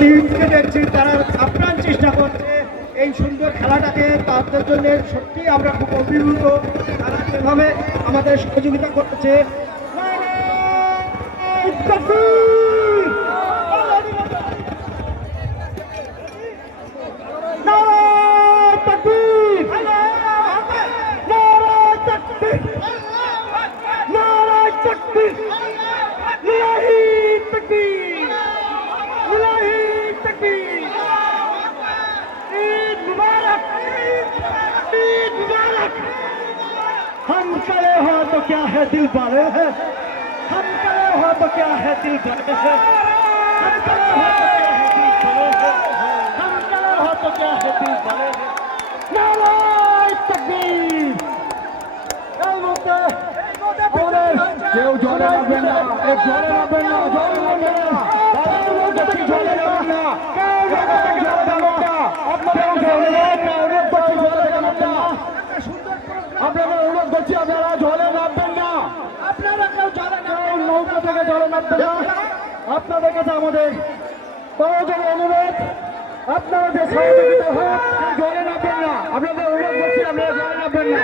দীর্ঘদিনকে দেখছি তারা আপ্রাণ চেষ্টা করছে এই সুন্দর খেলাটাকে, তাদের জন্য সত্যি আমরা খুব অভিভূত। তারা যেভাবে আমাদের সহযোগিতা করছে, हम चले हो तो क्या है दिल वाले हैं, हम चले हो तो क्या है दिल वाले हैं, हम चले हो तो क्या है दिल वाले हैं, हम चले हो तो क्या है दिल वाले हैं। नाराय तकबीर। এই মুহূর্তে আমাদের কেউ জলে নামবেন না, এক জলে নামবেন না, জলে নামবেন না, জলে নামবেন না, আপনারা জলে আপনারা অনুরোধ করছি, আপনারা জলে নামবেন না, আপনারা কেউ জলে নৌকা থেকে জলে নামবেন না। আপনাদের কাছে আমাদের প্রয়োজন অনুরোধ, আপনারা যে সহযোগিতা হোক জলে নামবেন না, আপনাদের অনুরোধ করছি আপনারা জলে নামবেন না।